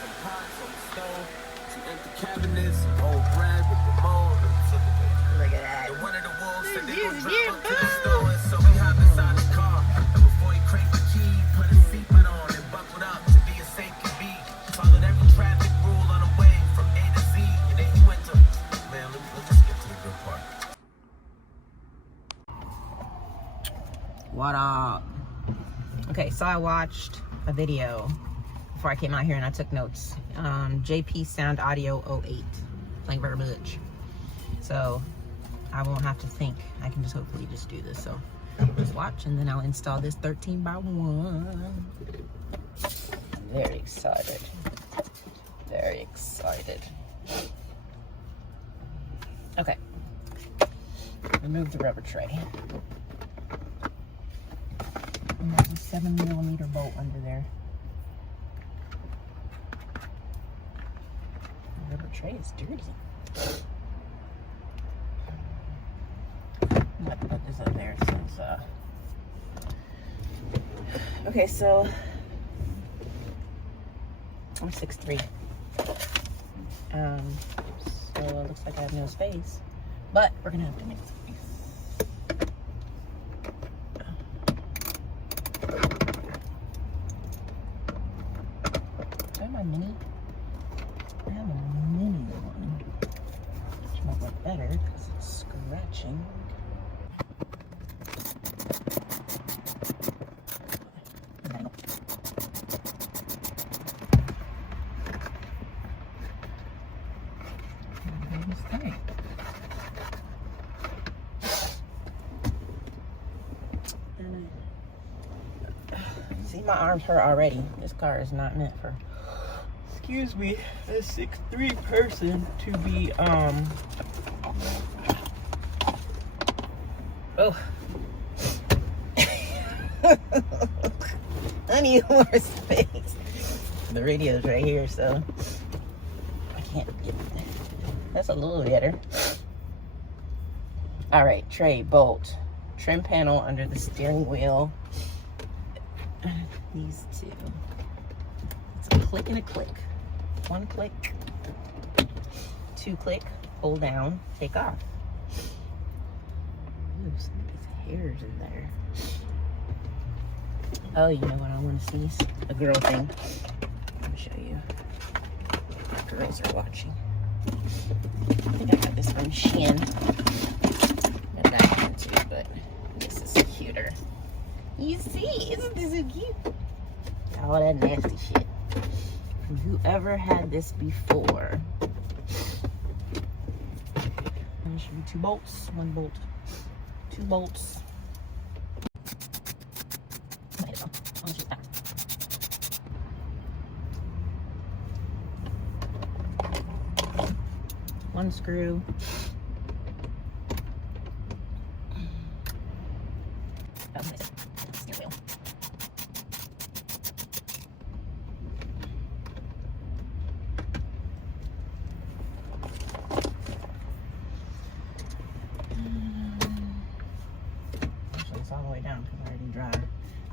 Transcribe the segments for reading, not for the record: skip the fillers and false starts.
some pots on the stove, some empty cabinets, some old bread with the mold. Look at that. And one of the wolves said they gon' drive up to the store, and so we hopped inside the car. And before he cranked the key, put his seatbelt on and buckled up to be as safe can be. Followed every traffic rule on the way from A to Z, and then he went to, man, let's just get to the good part. What up? Okay, so I watched a video before I came out here and I took notes. JP Sound Audio 08, playing verbiage. So I won't have to think. I can just hopefully just do this. So just watch and then I'll install this 13x1. I'm very excited. Very excited. Okay. Remove the rubber tray. And there's a 7mm bolt under there. The rubber tray is dirty. I'm gonna put this up there since okay, so I'm 6'3". So it looks like I have no space, but we're gonna have to make space. Do I have my mini? I have a mini one, which might look better because it's scratching. See, my arms hurt already. This car is not meant for, excuse me, a 6'3" person to be, oh. I need more space. The radio's right here, so I can't get it. That's a little better. All right, tray, bolt, trim panel under the steering wheel. These two. It's a click and a click. One click, two click, hold down, take off. Ooh, some of these hairs in there. Oh, you know what I want to see? A girl thing. Let me show you. Girls are watching. I think I got this from Shein. Got that one too, but this is cuter. You see, isn't this so cute? All that nasty shit. From whoever had this before. There should be 2 bolts, 1 bolt, 2 bolts. One screw. All the way down because I already drive.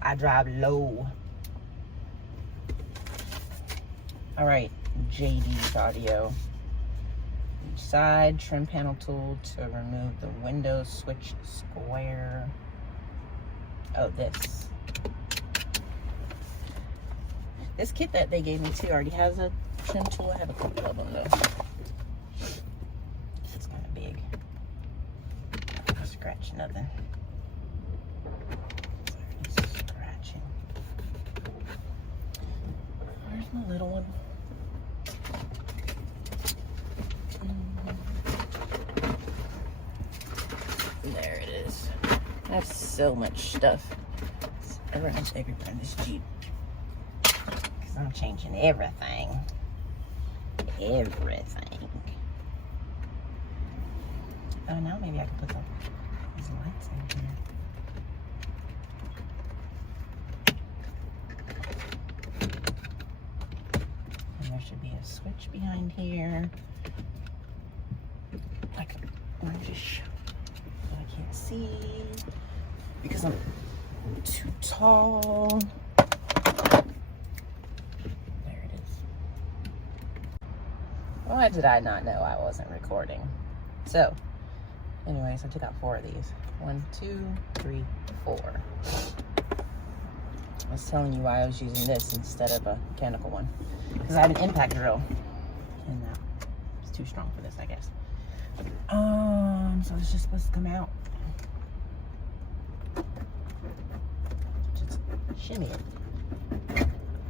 I drive low. All right, JD's audio. Each side, trim panel tool to remove the window switch square. Oh, this. This kit that they gave me too already has a trim tool. I have a couple of them though. It's kind of big. Don't scratch nothing. Where's my little one? There it is. I have so much stuff. Everyone's bigger than this Jeep. Because I'm changing everything. Everything. Oh, now maybe I can put these lights in here. There should be a switch behind here, like orangish. I can't see because I'm too tall. There it is. Why did I not know I wasn't recording? So, anyways, I took out 4 of these. 1, 2, 3, 4. I was telling you why I was using this instead of a mechanical one. Because I have an impact drill. And it's too strong for this, I guess. So it's just supposed to come out. Just shimmy it.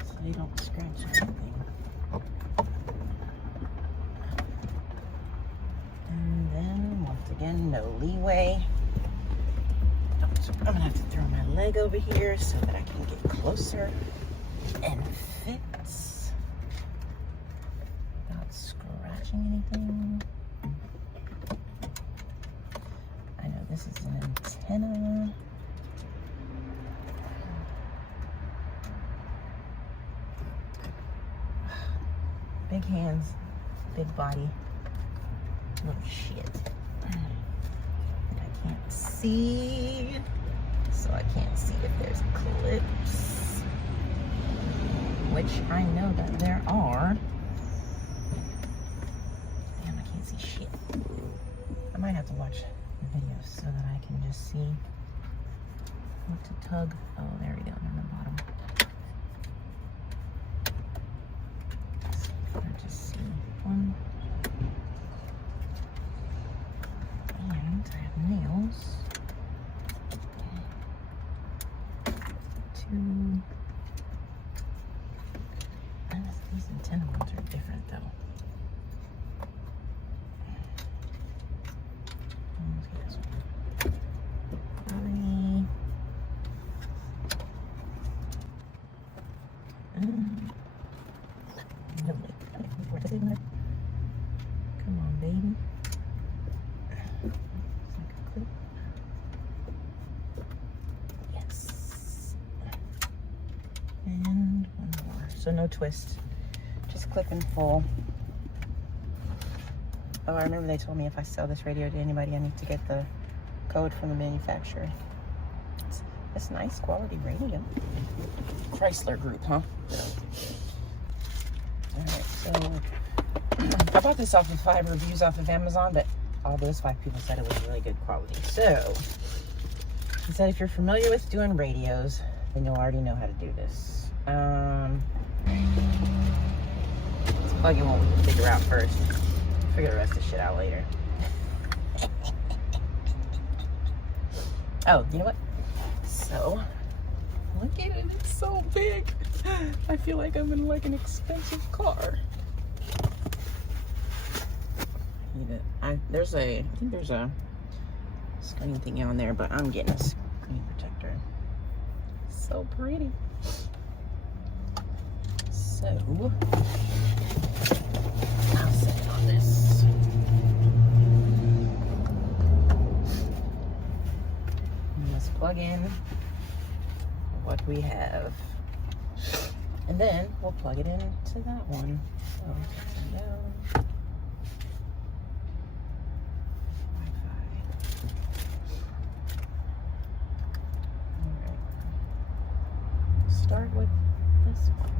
So you don't scratch anything. And then, once again, no leeway. So I'm gonna have to throw my leg over here so that I can get closer and fix without scratching anything. I know this is an antenna. Big hands, big body, little shit. I can't see, so I can't see if there's clips, which I know that there are. Damn, I can't see shit. I might have to watch the videos so that I can just see what to tug. Oh, there we go, on the bottom. I just see one. And I have nails. 2. These antenna ones are different though. Let's get this one. 3. Come on, baby. Yes. And one more. So no twist. Just clip in full. Oh, I remember they told me if I sell this radio to anybody, I need to get the code from the manufacturer. It's nice quality radio. Chrysler Group, huh? Alright, so I bought this off of 5 reviews off of Amazon, but all those 5 people said it was really good quality. So, he said if you're familiar with doing radios, then you'll already know how to do this. Let's plug in what we can figure out first. Figure the rest of the shit out later. Oh, you know what? So, look at it, it's so big. I feel like I'm in like an expensive car. I think there's a screen thing on there, but I'm getting a screen protector. So pretty. So I'll set it on this. Let's plug in what we have, and then we'll plug it into that one. So turn down. Start with this one.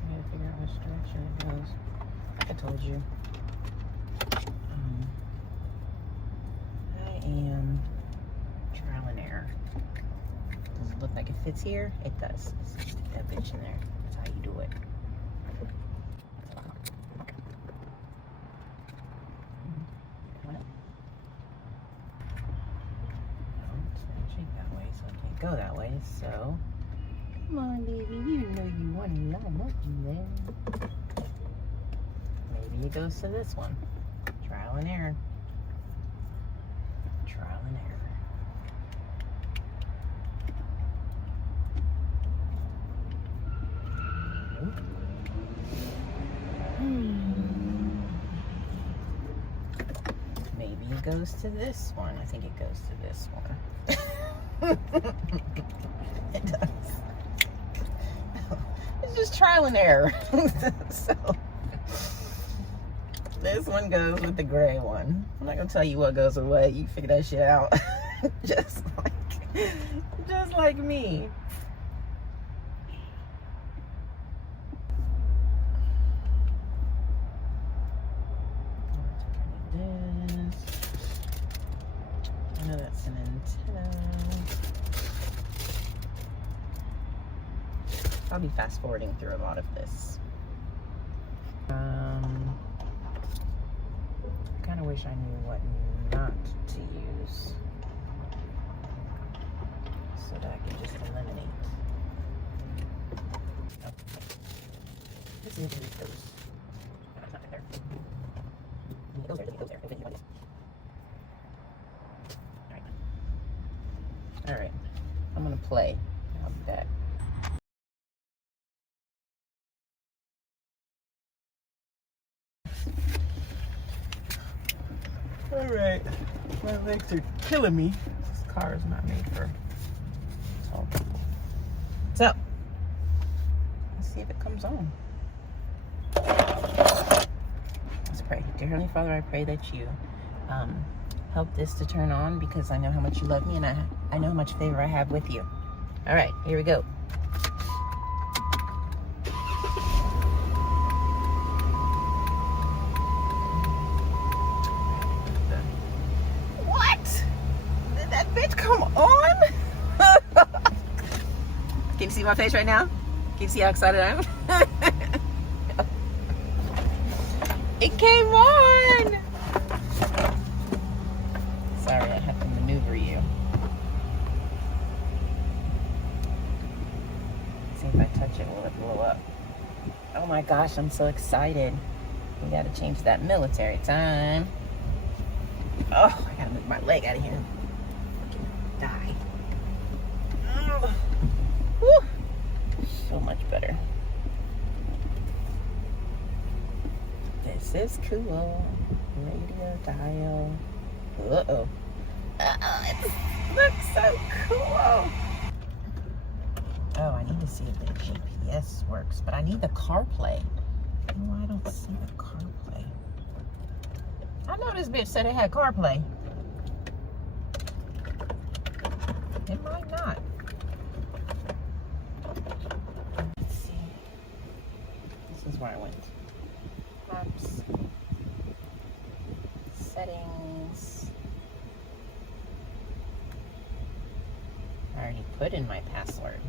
I gotta figure out which direction it goes. I told you. I am trial and error. Does it look like it fits here? It does. Let's stick that bitch in there. That's how you do it. Go that way, so come on, baby, you know you want to line up in there. Maybe it goes to this one. Trial and error. Trial and error. Maybe it goes to this one. I think it goes to this one. It does. It's just trial and error. So This one goes with the gray one. I'm not gonna tell you what goes with what. You figure that shit out. just like me. I know that's an antenna. I'll be fast forwarding through a lot of this. I kind of wish I knew what not to use so that I could just eliminate. Oh. Let's see if it goes. No, it's not there. It goes there, it goes there. It goes there. Alright. I'm gonna play. I'll be back. Alright. My legs are killing me. This car is not made for tall people. So, let's see if it comes on. Let's pray. Dear Heavenly Father, I pray that you help this to turn on, because I know how much you love me and I know how much favor I have with you. Alright, here we go. What? Did that bitch come on? Can you see my face right now? Can you see how excited I am? It came on! Sorry, I have to maneuver you. See if I touch it, will it blow up? Oh my gosh, I'm so excited. We gotta change that military time. Oh, I gotta move my leg out of here. Fucking die. Oh. Woo. So much better. This is cool. Radio dial. Uh-oh. Uh-oh, it looks so cool. Oh, I need to see if the GPS works, but I need the CarPlay. Oh, I don't see the CarPlay. I know this bitch said it had CarPlay. It might not. Let's see. This is where I went. Maps. Settings. I already put in my password.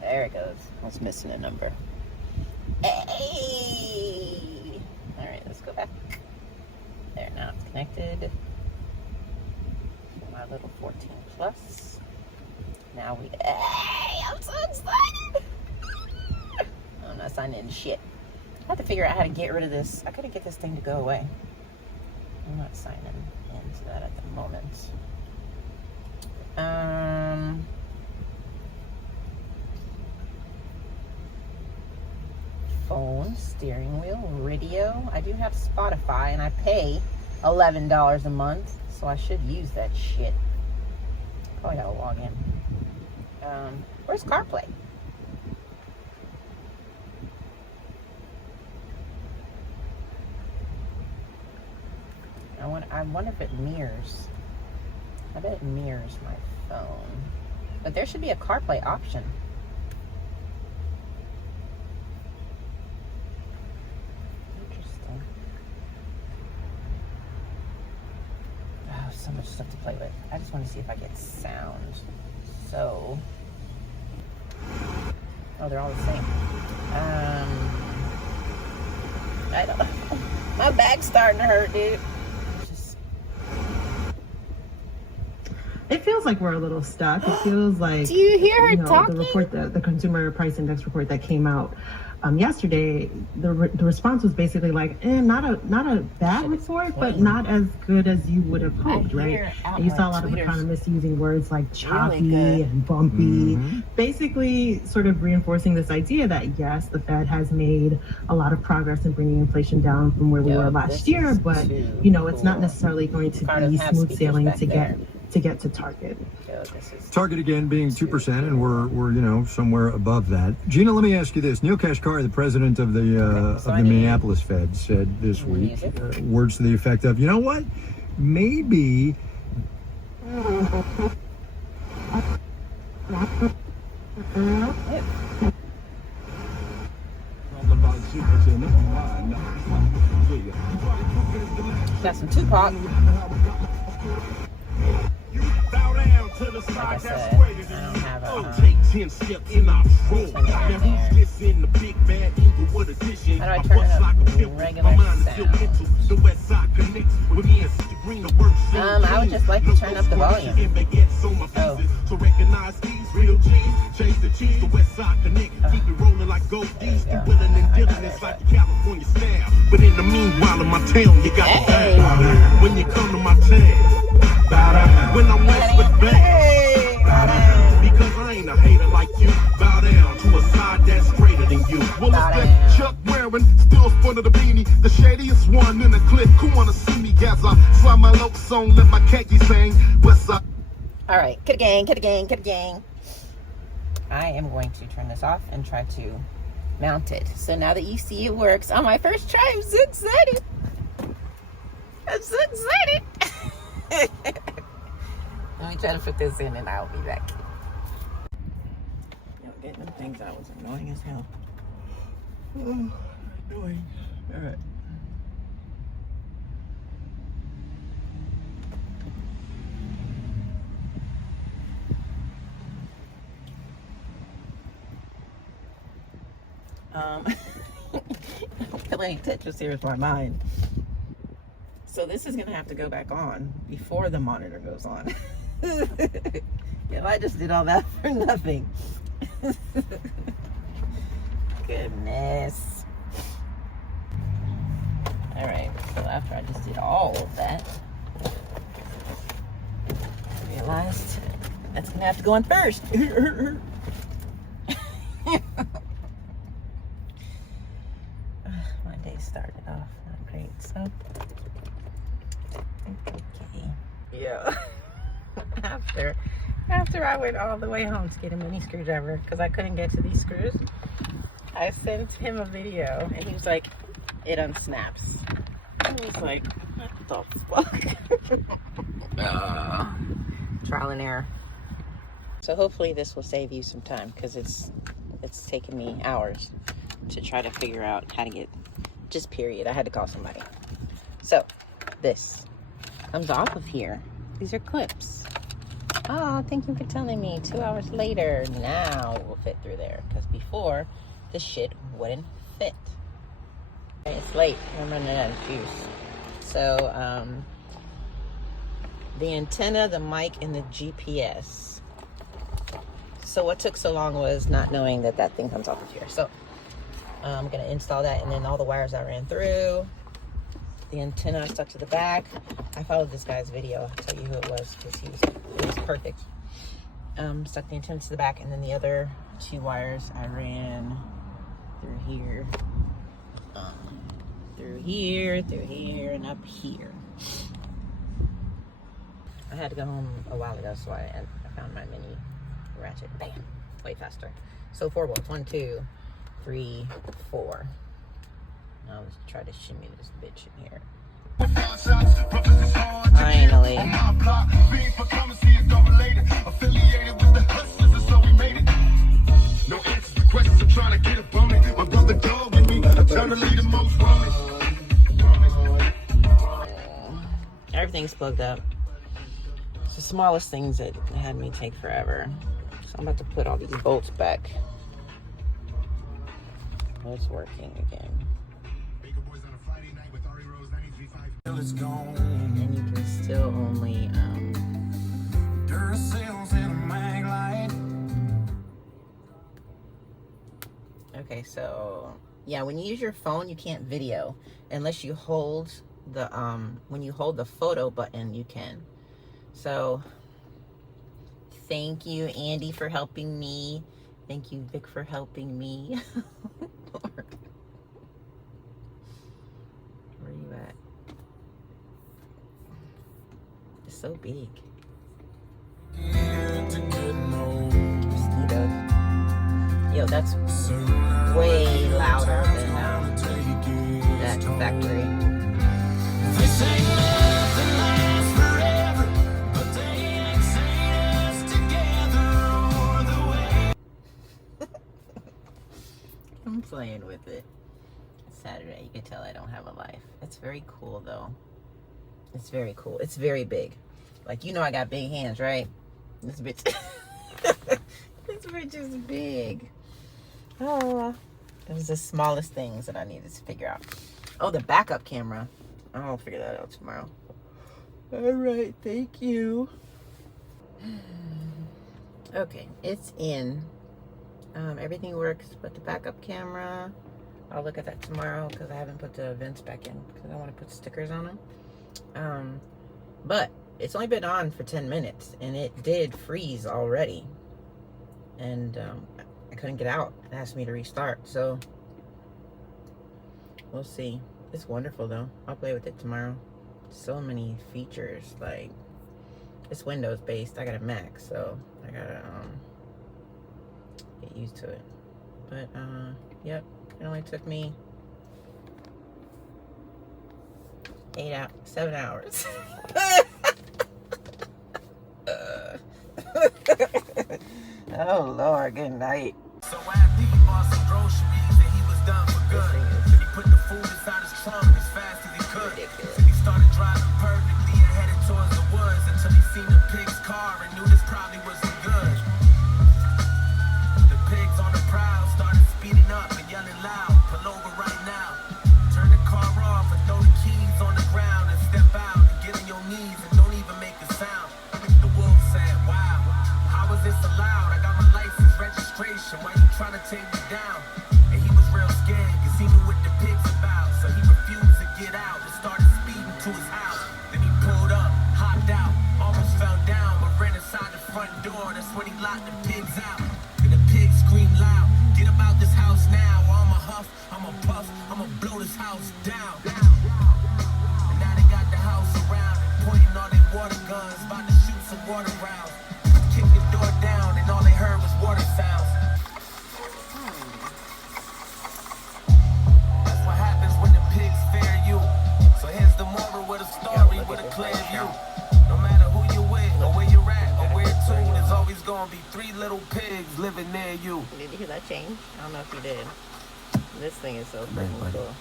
There it goes. I was missing a number. Hey! Alright, let's go back. There, now it's connected. My little 14 plus. Now we. Hey! I'm so excited! I'm not signing in shit. I have to figure out how to get rid of this. I gotta get this thing to go away. I'm not signing into that at the moment. Phone, steering wheel, radio. I do have Spotify and I pay $11 a month, so I should use that shit. Probably gotta log in. Where's CarPlay? I wonder if it mirrors. I bet it mirrors my phone. But there should be a CarPlay option. Interesting. Oh, so much stuff to play with. I just want to see if I get sound. So. Oh, they're all the same. I don't know. My back's starting to hurt, dude. It feels like we're a little stuck. It feels like, do you hear her talking? The report, the Consumer Price Index report that came out yesterday, the response was basically like, not a bad report, but not as good as you would have hoped, right? And you saw a lot of economists using words like choppy and bumpy, basically sort of reinforcing this idea that yes, the Fed has made a lot of progress in bringing inflation down from where we were last year, but it's not necessarily going to be smooth sailing to get to get to Target. So this is Target again being 2%, and we're you know, somewhere above that. Gina, let me ask you this: Neil Kashkari, the president of the Minneapolis Fed, said this week words to the effect of, you know what, maybe. got some Tupac. Like I said, I don't have a how do I turn it up regular sound? I would just like to turn up the volume. Oh. But in the meanwhile, in my town, you got to when you come to my town. When I'm west with back, because I ain't a hater like you. Bow down to a side that's straighter than you. Will respect Chuck wearing, still front of the beanie. The shadiest one in the clip. Who wanna see me as I slide my low song, let my khaki sing. West side. All right, kid gang. I am going to turn this off and try to mount it. So now that you see it works on my first try, I'm so excited. Let me try to put this in and I'll be back. Getting them things out was annoying as hell. Oh, annoying. All right. Playing Tetris here with my mind. So this is gonna have to go back on before the monitor goes on. Yeah, I just did all that for nothing. Goodness. All right, so after I just did all of that, I realized that's gonna have to go on first. My day started off not great, so okay. Yeah. After I went all the way home to get a mini screwdriver because I couldn't get to these screws, I sent him a video and he was like, it unsnaps. I was like, what the fuck? Trial and error. So hopefully this will save you some time because it's taken me hours to try to figure out how to get, just period. I had to call somebody. So this comes off of here. These are clips. Oh, thank you for telling me. 2 hours later, now it will fit through there. Because before, this shit wouldn't fit. Okay, it's late. I'm running out of juice. So, the antenna, the mic, and the GPS. So what took so long was not knowing that that thing comes off of here. So, I'm going to install that. And then all the wires I ran through. The antenna I stuck to the back. I followed this guy's video. I'll tell you who it was because it was perfect. Stuck the antenna to the back, and then the other 2 wires I ran through here, through here, and up here. I had to go home a while ago, so I found my mini ratchet. Bam! Way faster. So 4 bolts. 1, 2, 3, 4. Now let's try to shimmy this bitch in here. Finally. Everything's plugged up. It's the smallest things that had me take forever. So I'm about to put all these bolts back. Oh, it's working again. And you can still only okay, so yeah, when you use your phone you can't video unless you hold the when you hold the photo button you can. So thank you, Andy, for helping me. Thank you, Vic, for helping me. Where are you at? It's so big. Yo, that's way louder than that factory. This ain't nothing lasts forever, but they ain't saying us together or the way. I'm playing with it. It's Saturday. You can tell I don't have a life. It's very cool, though. It's very cool. It's very big. Like, you know I got big hands, right? This bitch. This bitch is big. Oh, it was the smallest things that I needed to figure out. Oh, the backup camera. I'll figure that out tomorrow. All right, thank you. Okay, it's in. Everything works, but the backup camera, I'll look at that tomorrow because I haven't put the vents back in because I want to put stickers on them. But it's only been on for 10 minutes and it did freeze already. And I couldn't get out. It asked me to restart, so we'll see. It's wonderful though. I'll play with it tomorrow. So many features. Like, it's Windows based. I got a Mac, so I gotta get used to it. But yep, it only took me 7 hours. Oh Lord, good night. So after he bought some groceries and he was done for good, then he put the food inside his trunk as fast as he could. Then he started driving perfectly and headed towards the woods until he seen the pig's car and knew this probably wasn't good. The pigs on the prowl started speeding up and yelling loud, "Pull over right now. Turn the car off and throw the keys on the ground and step out and get on your knees and don't even make a sound." The wolf said, "Wow, how is this allowed? I got my license registration. Why you trying to take me down?" And he was real scared because he knew what the pig's about. So he refused to get out and started speeding to his house. Then he pulled up, hopped out, almost fell down, but ran inside the front door. That's when he locked the pigs out. And the pigs screamed loud, "Get about this house now, or I'ma huff, I'ma puff, I'ma blow this house down." And now they got the house around and pointing all their water guns, about to shoot some water rounds. Kicked the door down and all they heard was water sounds. That's what happens when the pigs fear you. So here's the moral with a story with a clear view. No matter who you with or where you're at or where to, there's always gonna be 3 little pigs living near you. Did you hear that change? I don't know if you did. This thing is so freaking cool.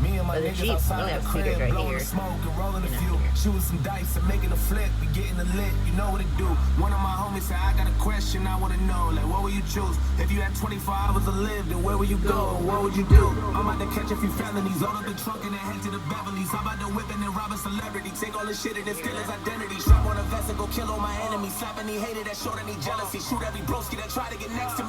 Me and my Oh, the niggas Jeep. outside We of have the speakers crib, right blowing here. the smoke and rolling the You know, few, here. shooting some dice and making a flip. We getting the lit, you know what it do. One of my homies said, "I got a question, I wanna know, like what would you choose? If you had 24 hours to live, then where would you go and what would you do?" I'm about to catch a few felonies, load up the trunk and then head to the Beverly's. I'm about to whip and then rob a celebrity, take all the shit and then steal his identity. Strap on a vest and go kill all my enemies, slap any hater that showed any jealousy, shoot every broski that try to get next to me.